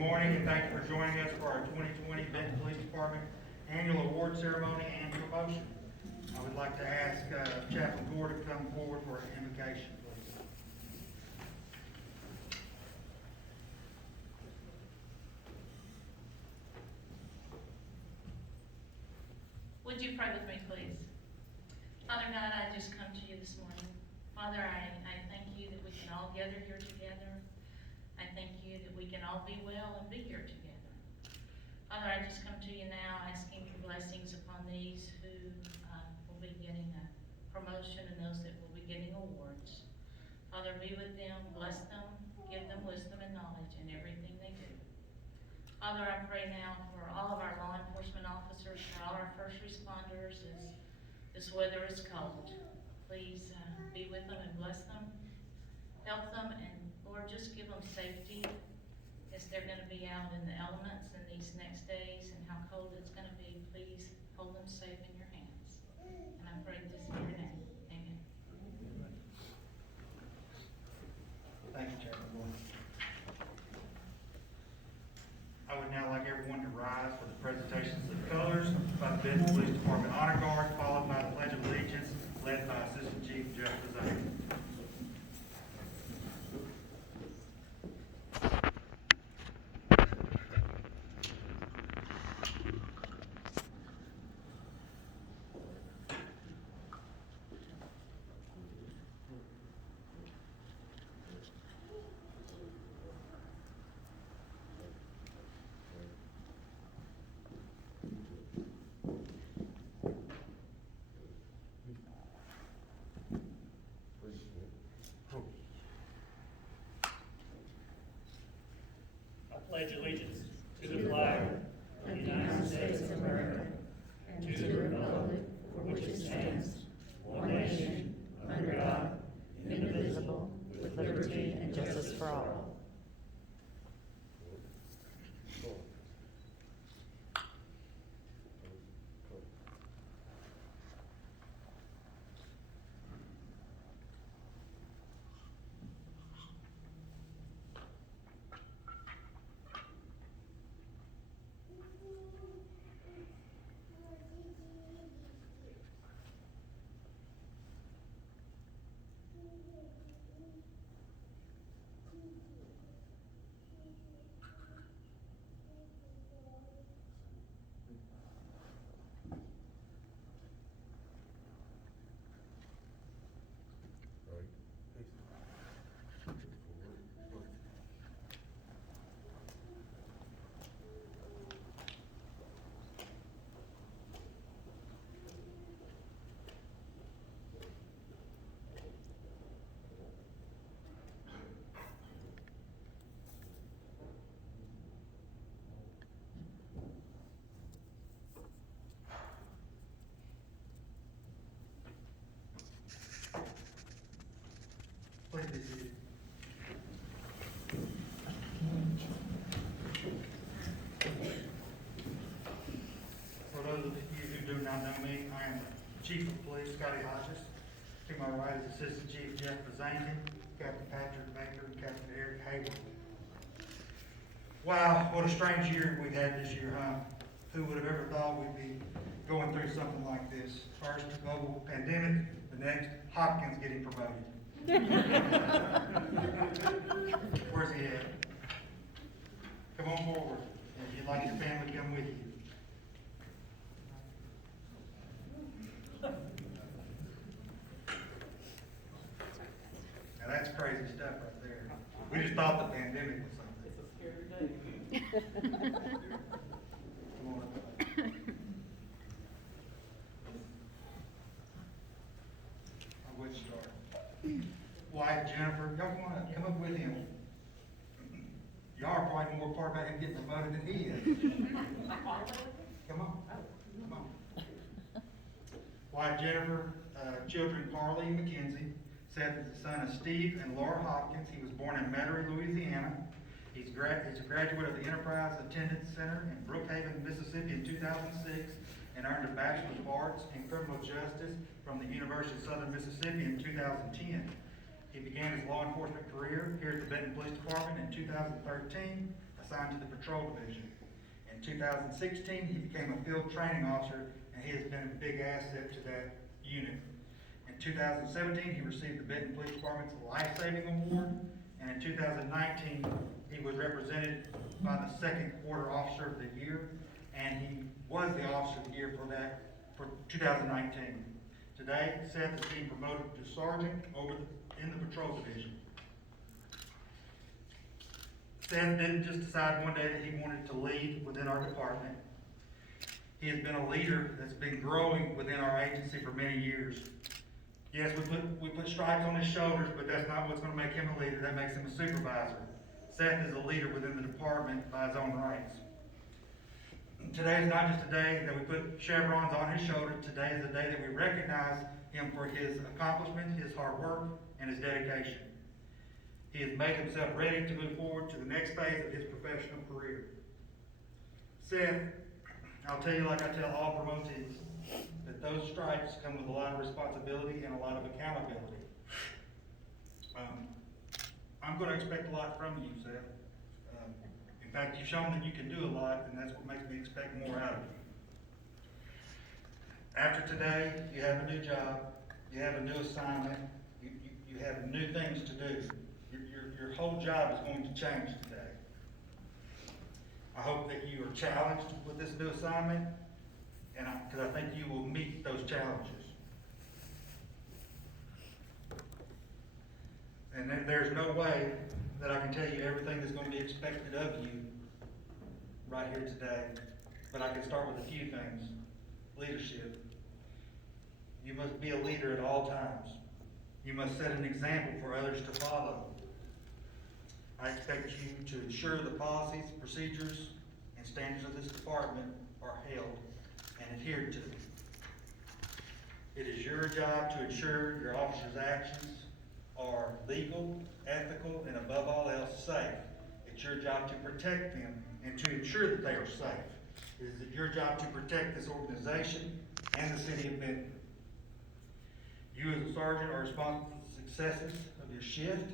morning, and thank you for joining us for our 2020 Benton Police Department Annual Award Ceremony and Promotion. I would like to ask Chaplain Gore to come forward for an invocation, please. Would you pray with me, please? Father God, I just come to you this morning. Father, I thank you that we can all gather here together. I thank you that we can all be well and be here together. Father, I just come to you now asking for blessings upon these who will be getting a promotion and those that will be getting awards. Father, be with them, bless them, give them wisdom and knowledge in everything they do. Father, I pray now for all of our law enforcement officers, for all our first responders as this weather is cold. Please be with them and bless them, help them, and Lord, just give them safety as they're going to be out in the elements in these next days and how cold it's going to be. Please hold them safe in your hands. And I pray this in your name. Amen. Thank you, Chaplain Gore. I would now like everyone to rise for the presentations of colors by the Benton Police Department Honor Guard, followed by the Pledge of Allegiance, led by Assistant Chief Jeff Bazane. Pledge allegiance to the flag of the United States of America and to the republic for which it stands, one nation, under God, indivisible, with liberty and justice for all. Please be seated. For those of you who do not know me, I am Chief of Police Scotty Hodges. To my right is Assistant Chief Jeff Bazane, Captain Patrick Baker, and Captain Eric Hayward. Wow, what a strange year we've had this year, huh? Who would have ever thought we'd be going through something like this? First, global pandemic, the next, Hopkins getting promoted. Where's he at? Come on forward. If you'd like your family to come with you. Now that's crazy stuff right there. We just thought the pandemic was something. It's a scary day. Come on. I would start. Wife Jennifer, y'all want to come up with him? Y'all are probably more part about him getting promoted than he is. Come on, come on. Wife Jennifer, children Carly and Mackenzie. Seth is the son of Steve and Laura Hopkins. He was born in Metairie, Louisiana. He's a graduate of the Enterprise Attendance Center in Brookhaven, Mississippi in 2006 and earned a Bachelor's of Arts in Criminal Justice from the University of Southern Mississippi in 2010. He began his law enforcement career here at the Benton Police Department in 2013, a assigned to the patrol division. In 2016, he became a field training officer, and he has been a big asset to that unit. In 2017, he received the Benton Police Department's Life Saving Award, and in 2019, he was represented by the second quarter Officer of the Year, and he was the Officer of the Year for 2019. Today, Seth is being promoted to sergeant in the patrol division. Seth didn't just decide one day that he wanted to lead within our department. He has been a leader that's been growing within our agency for many years. Yes, we put stripes on his shoulders, but that's not what's going to make him a leader. That makes him a supervisor. Seth is a leader within the department by his own rights. Today is not just a day that we put chevrons on his shoulder. Today is the day that we recognize him for his accomplishment, his hard work, and his dedication. He has made himself ready to move forward to the next phase of his professional career. Seth, I'll tell you like I tell all promotees, that those stripes come with a lot of responsibility and a lot of accountability. I'm going to expect a lot from you, Seth. In fact, you've shown that you can do a lot, and that's what makes me expect more out of you. After today, you have a new job, you have a new assignment, you have new things to do. Your whole job is going to change today. I hope that you are challenged with this new assignment, and because I think you will meet those challenges. And then there's no way that I can tell you everything that's going to be expected of you right here today, but I can start with a few things. Leadership. You must be a leader at all times. You must set an example for others to follow. I expect you to ensure the policies, procedures, and standards of this department are held and adhered to. It is your job to ensure your officers' actions are legal, ethical, and above all else, safe. It's your job to protect them and to ensure that they are safe. It is your job to protect this organization and the city of Benton. You as a sergeant are responsible for the successes of your shift.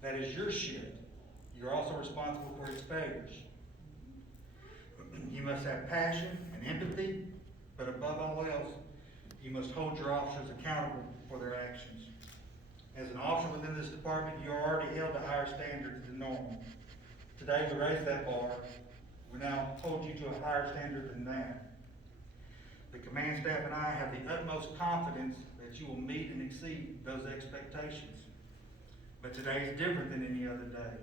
That is your shift. You're also responsible for its failures. You must have passion and empathy, but above all else, you must hold your officers accountable for their actions. As an officer within this department, you are already held to higher standards than normal. Today we raise that bar. We now hold you to a higher standard than that. The command staff and I have the utmost confidence that you will meet and exceed those expectations. But today is different than any other day.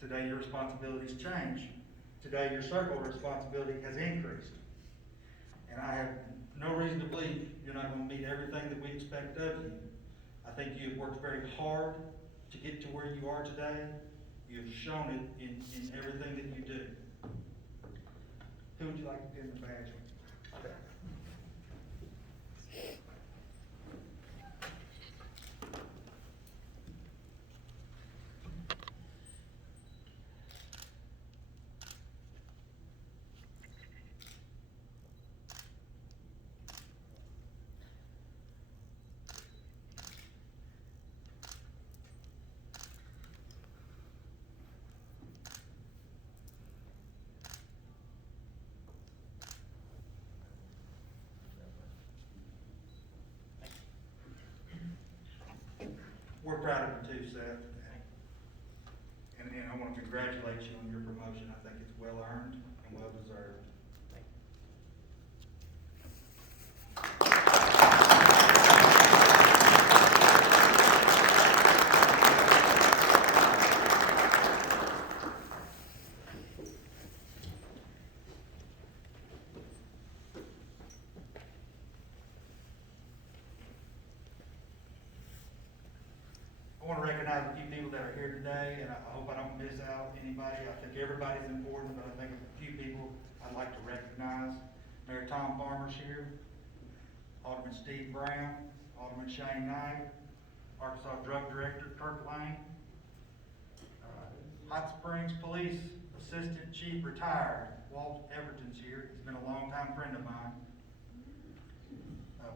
Today your responsibilities change. Today your circle of responsibility has increased. And I have no reason to believe you're not going to meet everything that we expect of you. I think you have worked very hard to get to where you are today. You have shown it in everything that you do. Who would you like to pin the badge on? We're proud of you too, Seth. And I want to congratulate you on your promotion. I think it's well earned and well deserved. I want to recognize a few people that are here today, and I hope I don't miss out anybody. I think everybody's important, but I think a few people I'd like to recognize. Mayor Tom Farmer's here, Alderman Steve Brown, Alderman Shane Knight, Arkansas Drug Director Kirk Lane, Hot Springs Police Assistant Chief Retired Walt Everton's here. He's been a longtime friend of mine.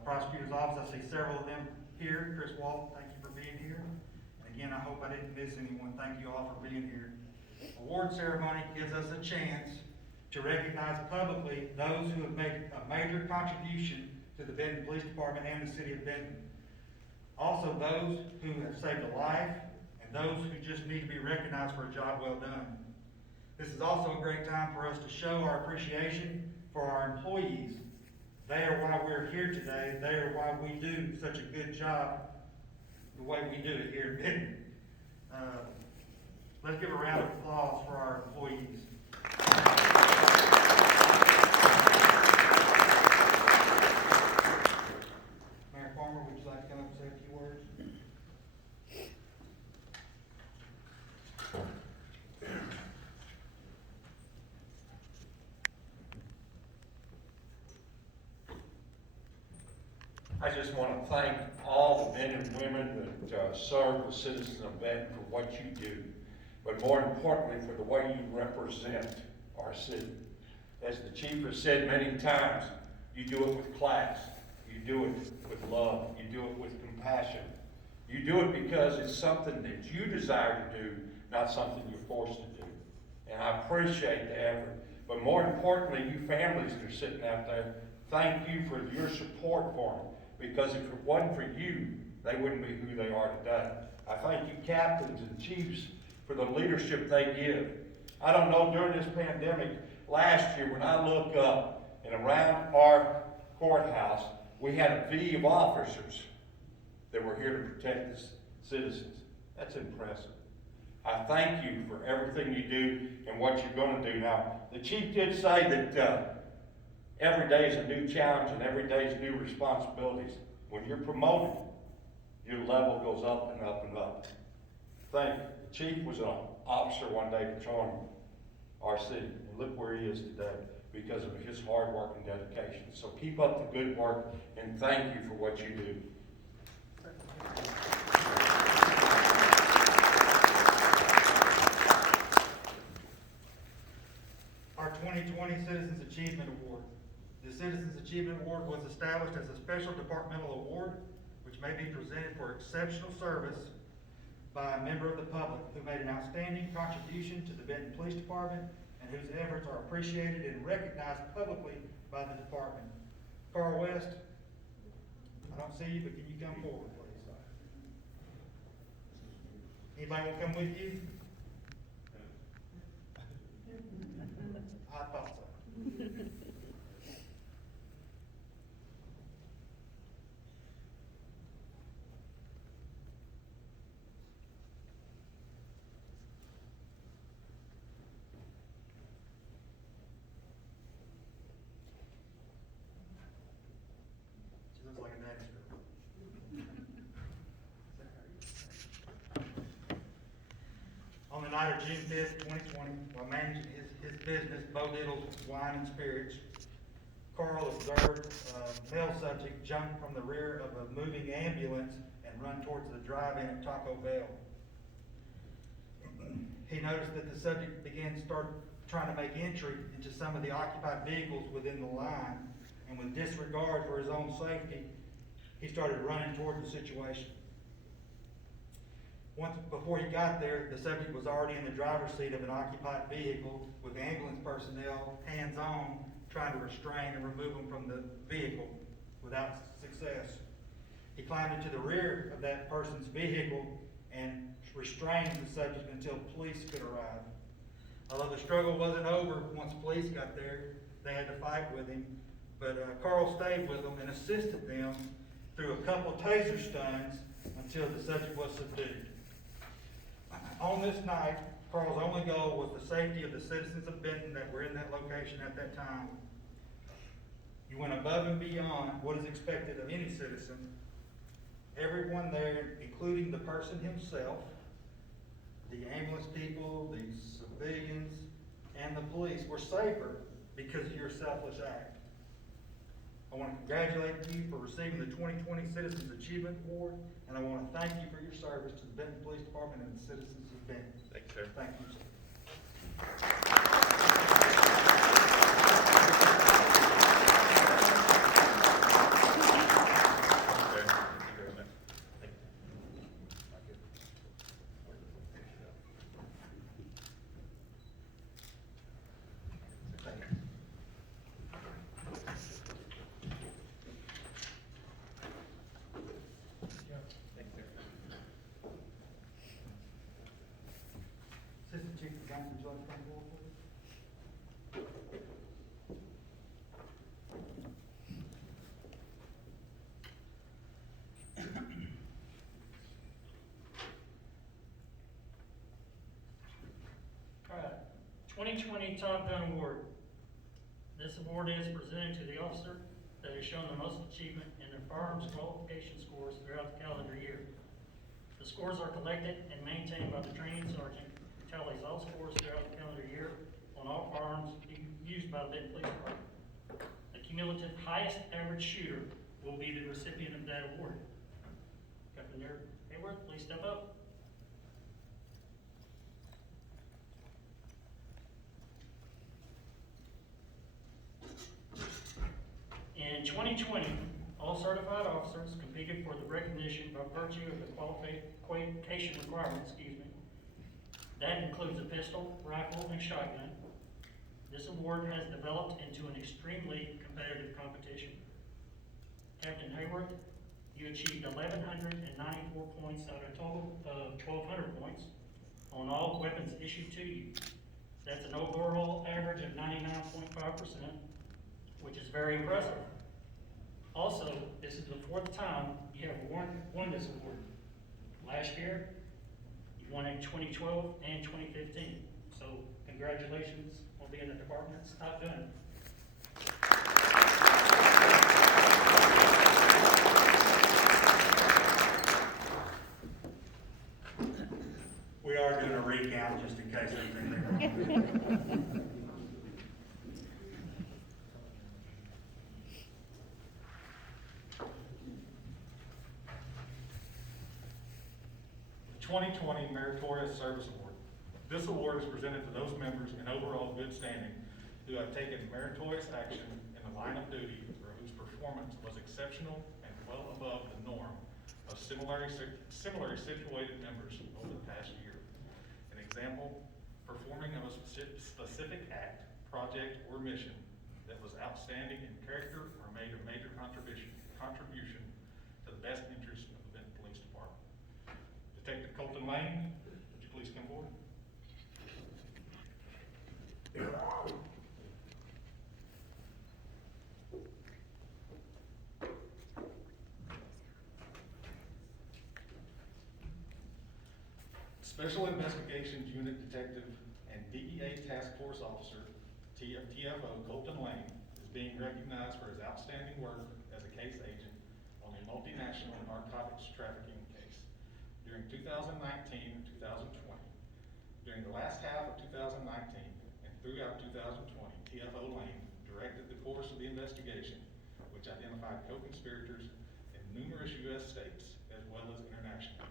Prosecutor's Office, I see several of them here. Chris Walt, thank you for being here. Again, I hope I didn't miss anyone. Thank you all for being here. award ceremony gives us a chance to recognize publicly those who have made a major contribution to the Benton Police Department and the city of Benton. Also those who have saved a life and those who just need to be recognized for a job well done. This is also a great time for us to show our appreciation for our employees. They are why we're here today. They are why we do such a good job the way we do it here in Benton. Let's give a round of applause for our employees. Mayor Farmer, would you like to come up and say a few words? I just want to thank all the men and women that serve the citizens of Benton for what you do, but more importantly for the way you represent our city. As the chief has said many times, you do it with class, you do it with love, you do it with compassion. You do it because it's something that you desire to do, not something you're forced to do. And I appreciate the effort, but more importantly, you families that are sitting out there, thank you for your support for them. Because if it wasn't for you, they wouldn't be who they are today. I thank you captains and chiefs for the leadership they give. I don't know, during this pandemic, last year when I look up and around our courthouse, we had a V of officers that were here to protect the citizens. That's impressive. I thank you for everything you do and what you're going to do. Now, the chief did say that every day is a new challenge and every day is new responsibilities. When you're promoted, your level goes up and up and up. The chief was an officer one day patrolling our city, and look where he is today because of his hard work and dedication. So keep up the good work, and thank you for what you do. Our 2020 Citizens Achievement Award. The Citizens Achievement Award was established as a special departmental award which may be presented for exceptional service by a member of the public who made an outstanding contribution to the Benton Police Department and whose efforts are appreciated and recognized publicly by the department. Carl West, I don't see you, but can you come forward, please? Anybody want to come with you? I thought so. She looks like a daddy's girl. On the night of June 5th, 2020, while managing his business, Bo Diddle's Wine and Spirits, Carl observed a male subject jump from the rear of a moving ambulance and run towards the drive-in at Taco Bell. He noticed that the subject started trying to make entry into some of the occupied vehicles within the line, and with disregard for his own safety, he started running toward the situation. Before he got there, the subject was already in the driver's seat of an occupied vehicle with ambulance personnel hands-on trying to restrain and remove him from the vehicle without success. He climbed into the rear of that person's vehicle and restrained the subject until police could arrive. Although the struggle wasn't over once police got there, they had to fight with him, but Carl stayed with them and assisted them through a couple taser stuns until the subject was subdued. On this night, Carl's only goal was the safety of the citizens of Benton that were in that location at that time. You went above and beyond what is expected of any citizen. Everyone there, including the person himself, the ambulance people, the civilians, and the police, were safer because of your selfless act. I want to congratulate you for receiving the 2020 Citizens Achievement Award, and I want to thank you for your service to the Benton Police Department and the citizens of Benton. Thanks, sir. Thank you, sir. would you like to come forward, please? All right, 2020 Top Gun Award. This award is presented to the officer that has shown the most achievement in their firearms qualification scores throughout the calendar year. The scores are collected and maintained by the training sergeant, who tallies all scores throughout the calendar year on all firearms used by the Benton Police Department. The cumulative highest average shooter will be the recipient of that award. Captain Hayward, please step up. In 2020, all certified officers competed for the recognition by virtue of the qualification requirements, That includes a pistol, rifle, and shotgun. This award has developed into an extremely competitive competition. Captain Hayward, you achieved 1,194 points out of a total of 1,200 points on all weapons issued to you. That's an overall average of 99.5%, which is very impressive. Also, this is the 4th time you have won this award. Last year, you won in 2012 and 2015. So congratulations on being the department's top gun. We are doing a recount just in case everything. 2020 Meritorious Service Award. This award is presented to those members in overall good standing who have taken meritorious action in the line of duty or whose performance was exceptional and well above the norm of similarly situated members over the past year. An example, performing of a specific act, project, or mission that was outstanding in character or made a major contribution to the best interest of the Benton Police Department. Detective Colton Lane, would you please come forward? Special Investigations Unit Detective and DEA Task Force Officer, TFO Colton Lane, is being recognized for his outstanding work as a case agent on a multinational narcotics trafficking case during 2019 and 2020. During the last half of 2019 and throughout 2020, TFO Lane directed the course of the investigation, which identified co-conspirators in numerous U.S. states as well as internationally.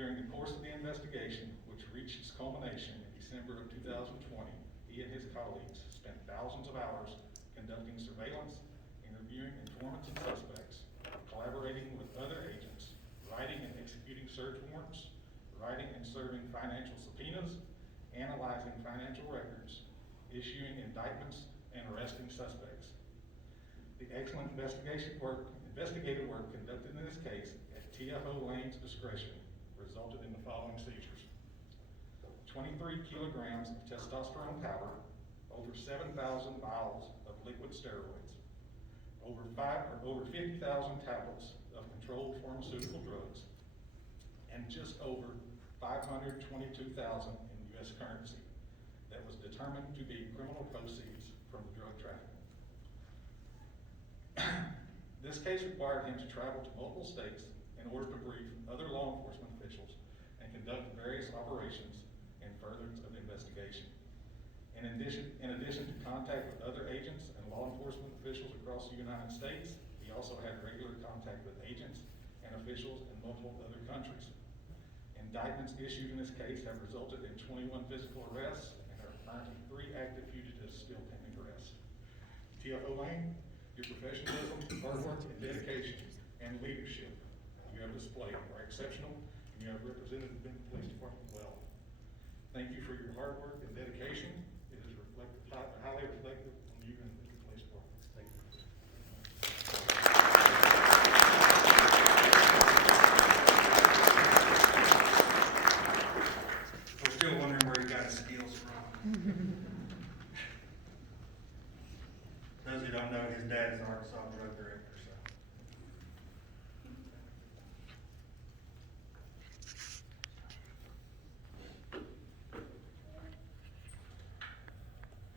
During the course of the investigation, which reached its culmination in December of 2020, he and his colleagues spent thousands of hours conducting surveillance, interviewing informants and suspects, collaborating with other agents, writing and executing search warrants, writing and serving financial subpoenas, analyzing financial records, issuing indictments, and arresting suspects. The excellent investigative work conducted in this case at TFO Lane's discretion resulted in the following seizures: 23 kilograms of testosterone powder, over 7,000 vials of liquid steroids, over 50,000 tablets of controlled pharmaceutical drugs, and just over $522,000 in U.S. currency that was determined to be criminal proceeds from the drug trafficking. This case required him to travel to multiple states in order to brief other law enforcement officials and conduct various operations in furtherance of the investigation. In addition to contact with other agents and law enforcement officials across the United States, he also had regular contact with agents and officials in multiple other countries. Indictments issued in this case have resulted in 21 physical arrests and there are currently 3 active fugitives still pending arrest. TFO Lane, your professionalism, hard work, and dedication, and leadership you have displayed are exceptional, and you have represented the Benton Police Department well. Thank you for your hard work and dedication. It is highly reflective on you and the Benton Police Department. Thank you. We're still wondering where he got his skills from. Those who don't know, his dad is the Arkansas drug director, so.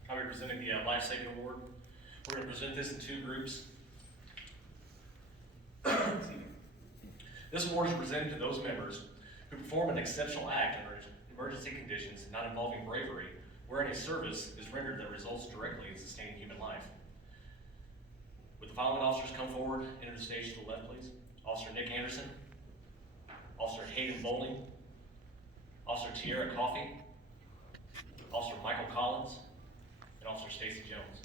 I'll be presenting the Life Saving Award. We're going to present this in two groups. Excuse me. This award is presented to those members who perform an exceptional act under emergency conditions not involving bravery, wherein a service is rendered that results directly in sustaining human life. Would the following officers come forward, enter the stage to the left, please? Officer Nick Anderson, Officer Hayden Bowling, Officer Tierra Coffey, Officer Michael Collins, and Officer Stacy Jones.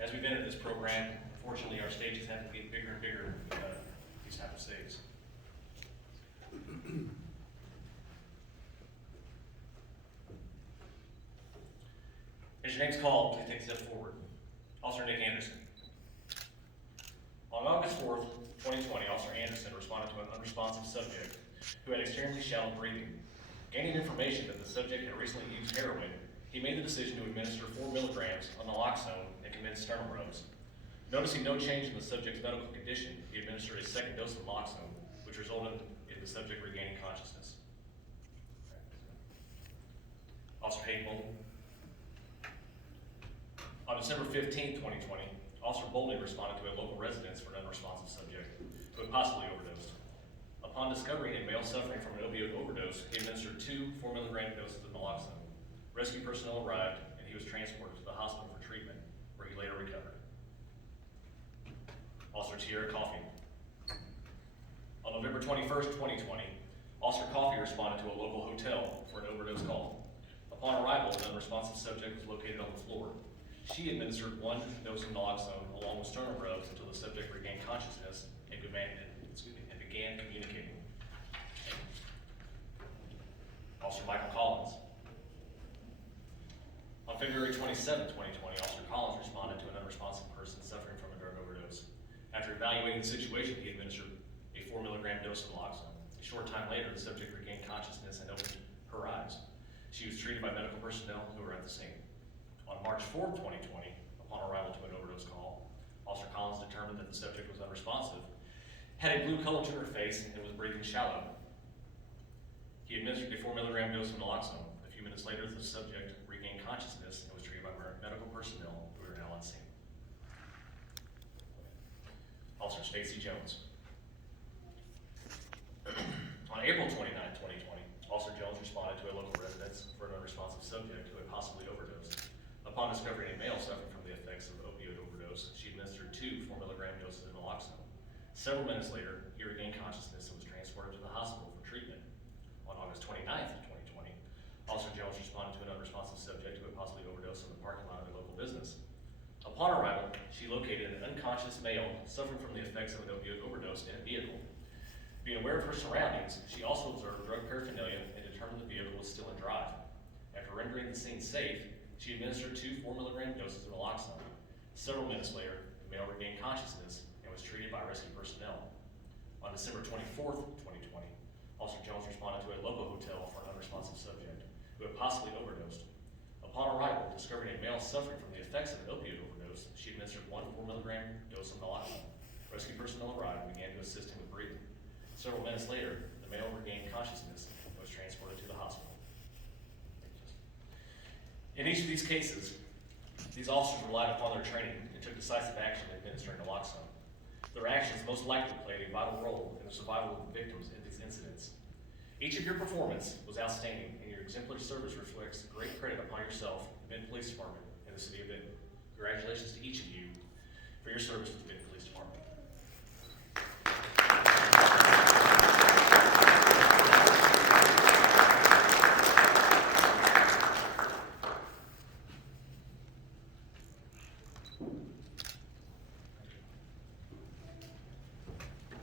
As we've entered this program, unfortunately, our stages have to get bigger and bigger with these type of saves. As your name's called, please take a step forward. Officer Nick Anderson. On August 4th, 2020, Officer Anderson responded to an unresponsive subject who had extremely shallow breathing. Gaining information that the subject had recently used heroin, he made the decision to administer 4 milligrams of naloxone and commenced sternal rose. Noticing no change in the subject's medical condition, he administered a second dose of naloxone, which resulted in the subject regaining consciousness. Officer Hayden Bowling. On December 15, 2020, Officer Bowling responded to a local residence for an unresponsive subject who had possibly overdosed. Upon discovering a male suffering from an opioid overdose, he administered 2 4-milligram doses of naloxone. Rescue personnel arrived, and he was transported to the hospital for treatment, where he later recovered. Officer Tierra Coffey. On November 21st, 2020, Officer Coffey responded to a local hotel for an overdose call. Upon arrival, an unresponsive subject was located on the floor. She administered 1 dose of naloxone along with sternal rubs until the subject regained consciousness and began communicating. Officer Michael Collins. On February 27, 2020, Officer Collins responded to an unresponsive person suffering from a drug overdose. After evaluating the situation, he administered a 4-milligram dose of naloxone. A short time later, the subject regained consciousness and opened her eyes. She was treated by medical personnel who were at the scene. On March 4, 2020, upon arrival to an overdose call, Officer Collins determined that the subject was unresponsive, had a blue color to her face, and was breathing shallow. He administered a 4-milligram dose of naloxone. A few minutes later, the subject regained consciousness and was treated by medical personnel who were now on scene. Officer Stacy Jones. On April 29, 2020, Officer Jones responded to a local residence for an unresponsive subject who had possibly overdosed. Upon discovering a male suffering from the effects of opioid overdose, she administered 2 4-milligram doses of naloxone. Several minutes later, he regained consciousness and was transported to the hospital for treatment. On August 29th, 2020, Officer Jones responded to an unresponsive subject who had possibly overdosed in the parking lot of a local business. Upon arrival, she located an unconscious male suffering from the effects of an opioid overdose in a vehicle. Being aware of her surroundings, she also observed drug paraphernalia and determined the vehicle was still in drive. After rendering the scene safe, she administered 2 4-milligram doses of naloxone. Several minutes later, the male regained consciousness and was treated by rescue personnel. On December 24th, 2020, Officer Jones responded to a local hotel for an unresponsive subject who had possibly overdosed. Upon arrival, discovering a male suffering from the effects of an opioid overdose, she administered 1 4-milligram dose of naloxone. Rescue personnel arrived and began to assist him with breathing. Several minutes later, the male regained consciousness and was transported to the hospital. In each of these cases, these officers relied upon their training and took decisive action in administering naloxone. Their actions most likely played a vital role in the survival of the victims in these incidents. Each of your performance was outstanding, and your exemplary service reflects great credit upon yourself, the Benton Police Department, and the City of Benton. Congratulations to each of you for your service to the Benton Police Department.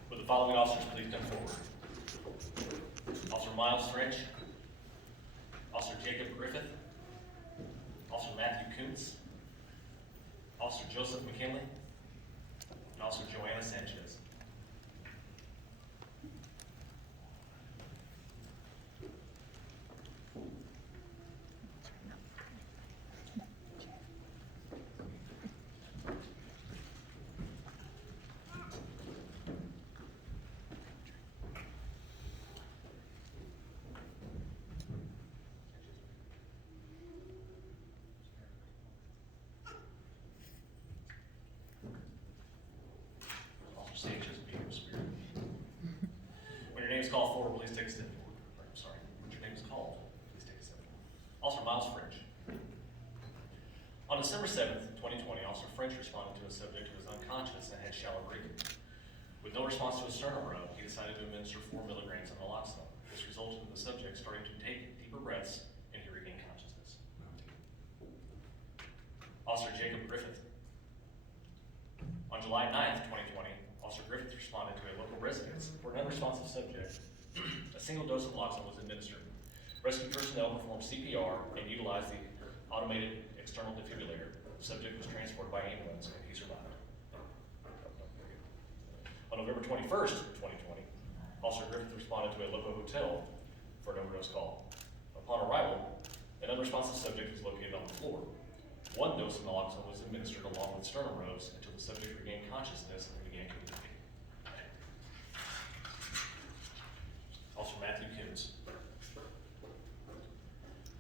Would the following officers please come forward? Officer Miles French, Officer Jacob Griffith, Officer Matthew Kuntz, Officer Joseph McKinley, and Officer Joanna Sanchez. Officer Sanchez, be your spirit. When your name is called forward, please take a step forward. I'm sorry, when your name is called, please take a step forward. Officer Miles French. On December 7th, 2020, Officer French responded to a subject who was unconscious and had shallow breathing. With no response to a sternum rub, he decided to administer 4 milligrams of naloxone. This resulted in the subject starting to take deeper breaths, and he regained consciousness. Officer Jacob Griffith. On July 9th, 2020, Officer Griffith responded to a local residence for an unresponsive subject. A single dose of naloxone was administered. Rescue personnel performed CPR and utilized the automated external defibrillator. The subject was transported by ambulance and he survived. On November 21st, 2020, Officer Griffith responded to a local hotel for an overdose call. Upon arrival, an unresponsive subject was located on the floor. 1 dose of naloxone was administered along with sternum rose until the subject regained consciousness and began communicating. Officer Matthew Kins.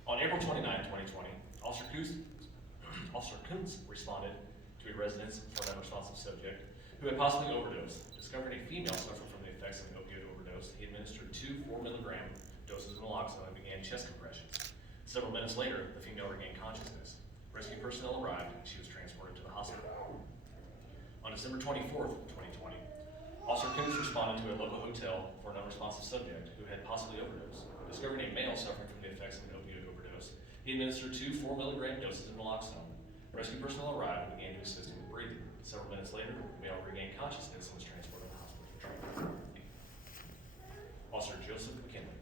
On April 29, 2020, Officer Kuntz responded to a residence for an unresponsive subject who had possibly overdosed. Discovering a female suffering from the effects of an opioid overdose, he administered 2 4-milligram doses of naloxone and began chest compressions. Several minutes later, the female regained consciousness. Rescue personnel arrived and she was transported to the hospital. On December 24th, 2020, Officer Kuntz responded to a local hotel for an unresponsive subject who had possibly overdosed. Discovering a male suffering from the effects of an opioid overdose, he administered 2 4-milligram doses of naloxone. Rescue personnel arrived and began to assist him with breathing. Several minutes later, the male regained consciousness and was transported to the hospital for treatment. Officer Joseph McKinley.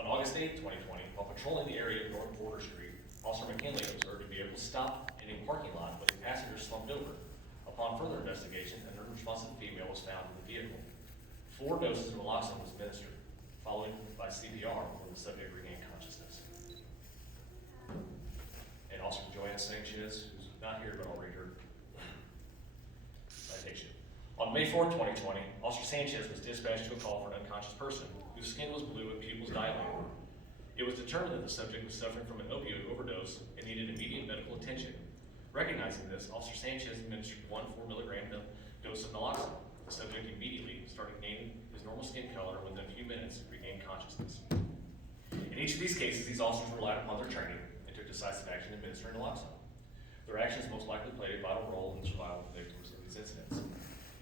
On August 8, 2020, while patrolling the area of North Border Street, Officer McKinley observed a vehicle stop in a parking lot with a passenger slumped over. Upon further investigation, an unresponsive female was found in the vehicle. 4 doses of naloxone was administered, followed by CPR when the subject regained consciousness. And Officer Joanna Sanchez, who's not here, but I'll read her citation. On May 4, 2020, Officer Sanchez was dispatched to a call for an unconscious person whose skin was blue and pupils dilated. It was determined that the subject was suffering from an opioid overdose and needed immediate medical attention. Recognizing this, Officer Sanchez administered 1 4-milligram dose of naloxone. The subject immediately started gaining his normal skin color and within a few minutes regained consciousness. In each of these cases, these officers relied upon their training and took decisive action in administering naloxone. Their actions most likely played a vital role in the survival of the victims of these incidents.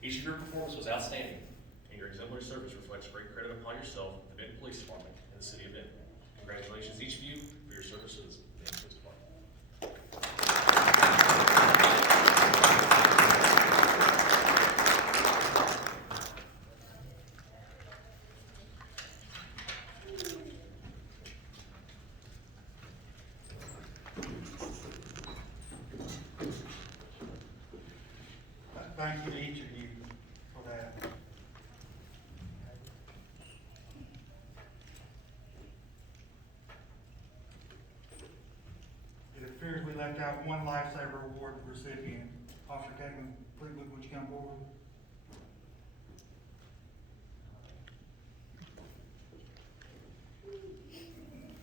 Each of your performance was outstanding, and your exemplary service reflects great credit upon yourself, the Benton Police Department, and the City of Benton. Congratulations, each of you, for your service to the Benton Police Department. Thank you to each of you for that. It appears we left out one Lifesaver Award recipient. Officer Caitlin Fleetwood, would you come forward?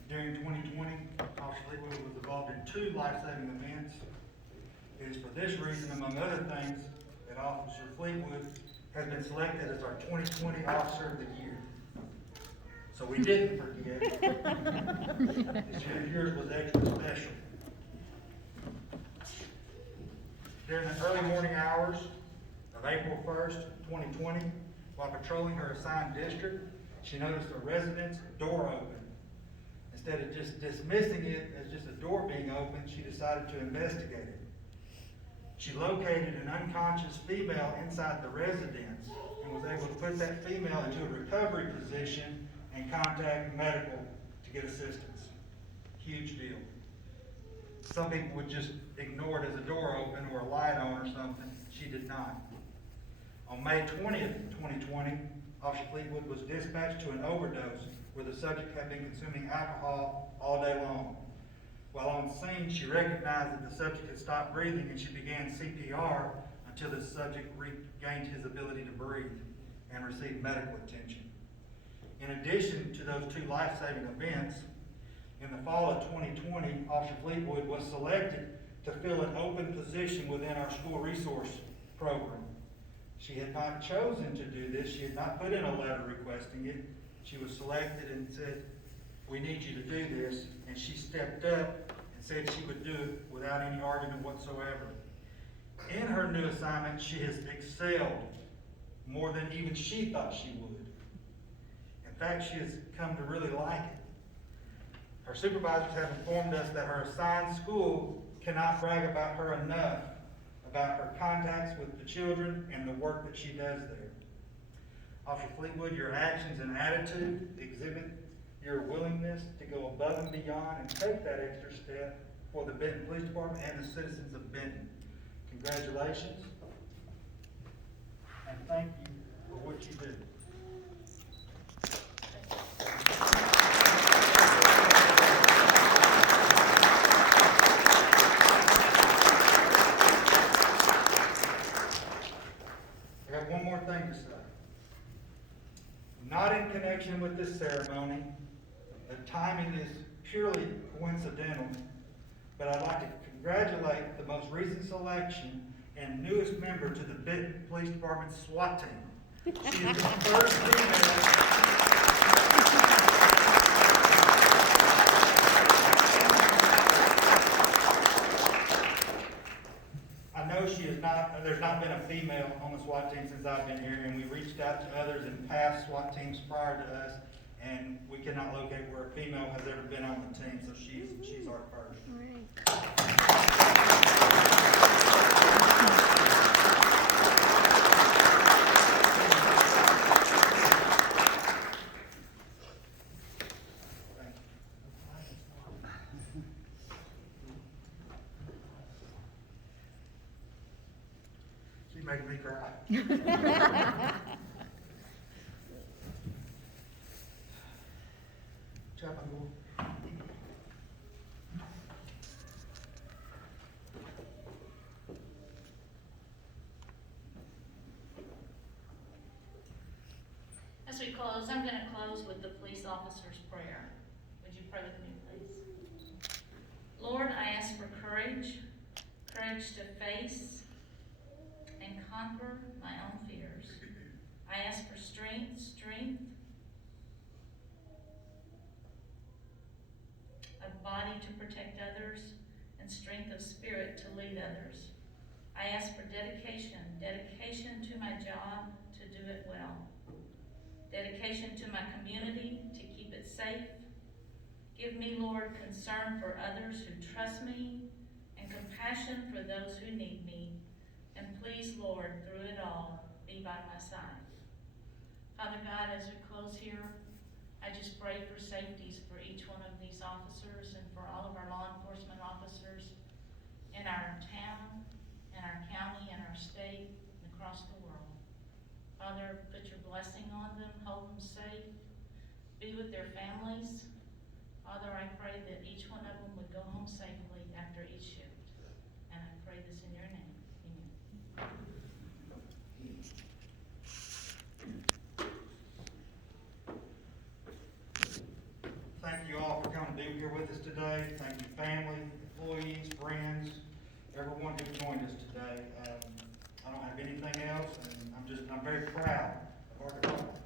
During 2020, Officer Fleetwood was involved in 2 life-saving events. It is for this reason, among other things, that Officer Fleetwood has been selected as our 2020 Officer of the Year. So we didn't forget. This year, yours was extra special. During the early morning hours of April 1st, 2020, while patrolling her assigned district, she noticed a resident's door open. Instead of just dismissing it as just a door being opened, she decided to investigate it. She located an unconscious female inside the residence and was able to put that female into a recovery position and contact medical to get assistance. Huge deal. some people would just ignore it as a door open or a light on or something. She did not. On May 20th, 2020, Officer Fleetwood was dispatched to an overdose where the subject had been consuming alcohol all day long. While on scene, she recognized that the subject had stopped breathing and she began CPR until the subject regained his ability to breathe and received medical attention. In addition to those two life-saving events, in the fall of 2020, Officer Fleetwood was selected to fill an open position within our school resource program. She had not chosen to do this. She had not put in a letter requesting it. She was selected and said, "We need you to do this." And she stepped up and said she would do it without any argument whatsoever. In her new assignment, she has excelled more than even she thought she would. In fact, she has come to really like it. Her supervisors have informed us that her assigned school cannot brag about her enough, about her contacts with the children and the work that she does there. Officer Fleetwood, your actions and attitude exhibit your willingness to go above and beyond and take that extra step for the Benton Police Department and the citizens of Benton. Congratulations, and thank you for what you do. I have one more thing to say. Not in connection with this ceremony, the timing is purely coincidental, but I'd like to congratulate the most recent selection and newest member to the Benton Police Department SWAT team. She is the first female. I know there's not been a female on the SWAT team since I've been here, and we reached out to others in past SWAT teams prior to us, and we cannot locate where a female has ever been on the team, so she's our first. She's making me cry. Chaplain. As we close, I'm going to close with the police officer's prayer. Would you pray with me, please? Lord, I ask for courage to face and conquer my own fears. I ask for strength, of body to protect others, and strength of spirit to lead others. I ask for dedication to my job to do it well. Dedication to my community to keep it safe. Give me, Lord, concern for others who trust me and compassion for those who need me. And please, Lord, through it all, be by my side. Father God, as we close here, I just pray for safeties for each one of these officers and for all of our law enforcement officers in our town, in our county, in our state, and across the world. Father, put your blessing on them, hold them safe, be with their families. Father, I pray that each one of them would go home safely after each shift. And I pray this in your name. Amen. Thank you all for coming to be here with us today. Thank you, family, employees, friends, everyone who joined us today. I don't have anything else, and I'm very proud of our department.